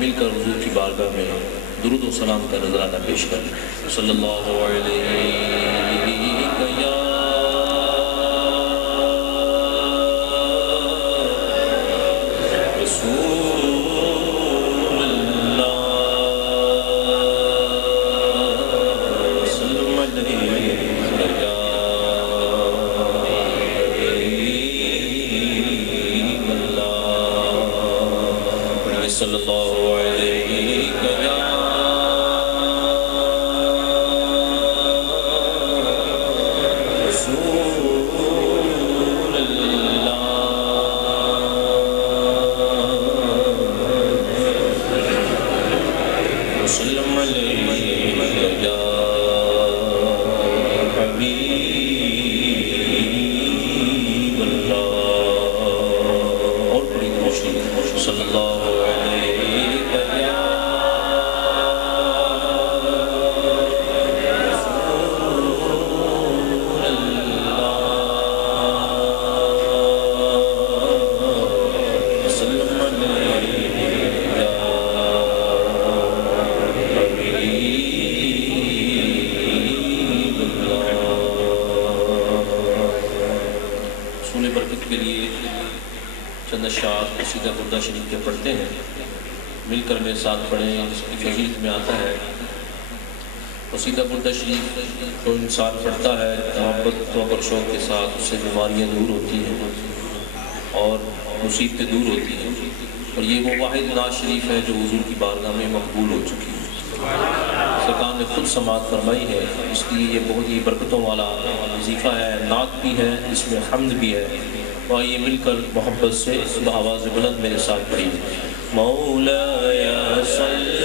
مل کر حضور کی بارگاہ میں درود و سلام کا نذرانہ پیش کریں. صلی اللہ علیہ یا رسول اللہ صلی اللہ علیہ صلی اللہ علیہ یا رسول اللہ وسلم علیہ یا حبیب اللہ. اور بڑی خوشی صلی اللہ کے لیے چند اشعار قصیدہ بردہ شریف کے پڑھتے ہیں. مل کر میرے ساتھ پڑھیں. اس کی فضیلت میں آتا ہے قصیدہ بردہ شریف جو انسان پڑھتا ہے محبت اور شوق کے ساتھ اس سے بیماریاں دور ہوتی ہیں اور مصیبتیں دور ہوتی ہیں. اور یہ وہ واحد نعت شریف ہے جو حضور کی بارگاہ میں مقبول ہو چکی ہے. سرکار نے خود سماعت فرمائی ہے. اس لیے یہ بہت ہی برکتوں والا وظیفہ ہے. نعت بھی ہے, اس میں حمد بھی ہے. آئیے مل کر محبت سے بآواز بلند میرے ساتھ پڑھیے. مولایا صلی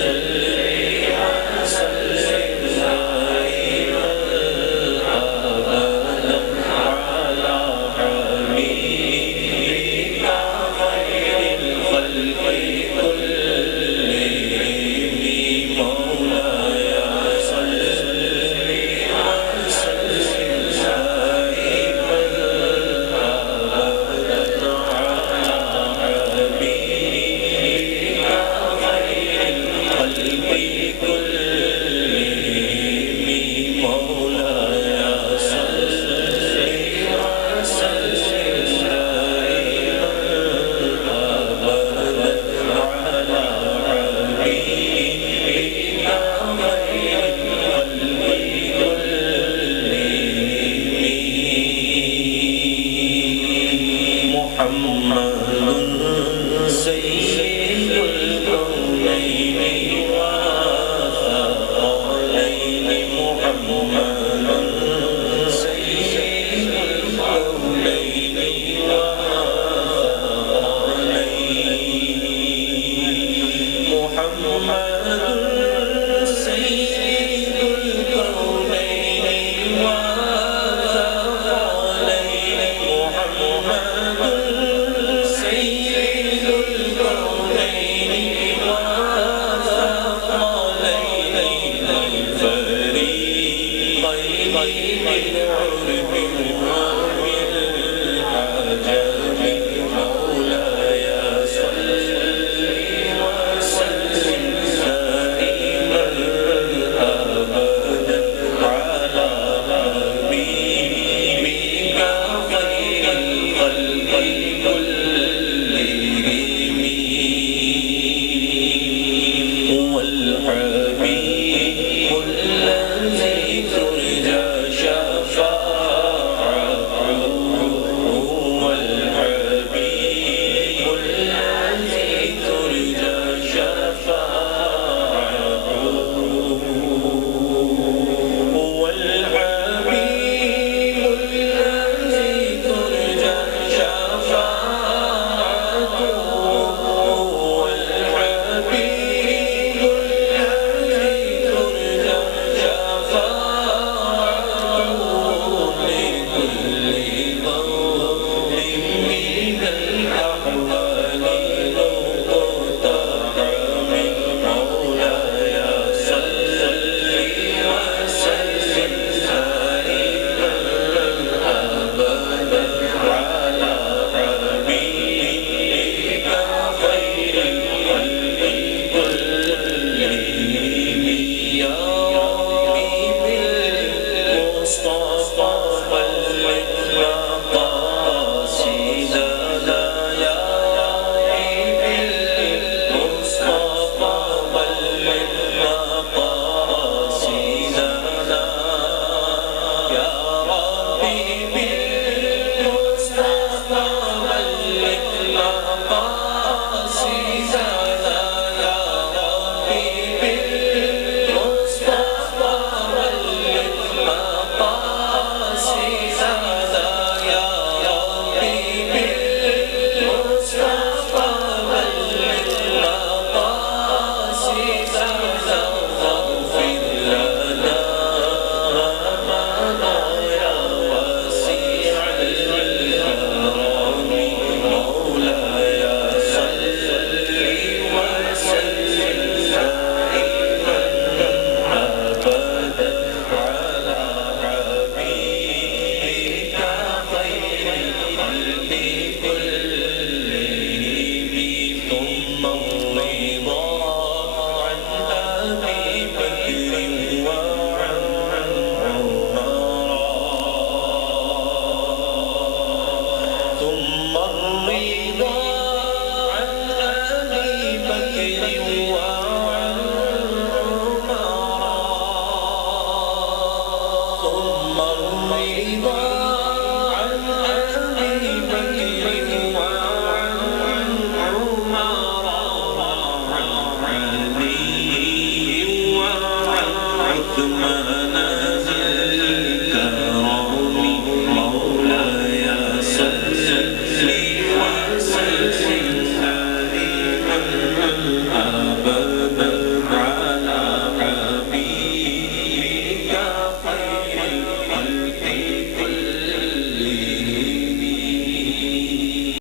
بر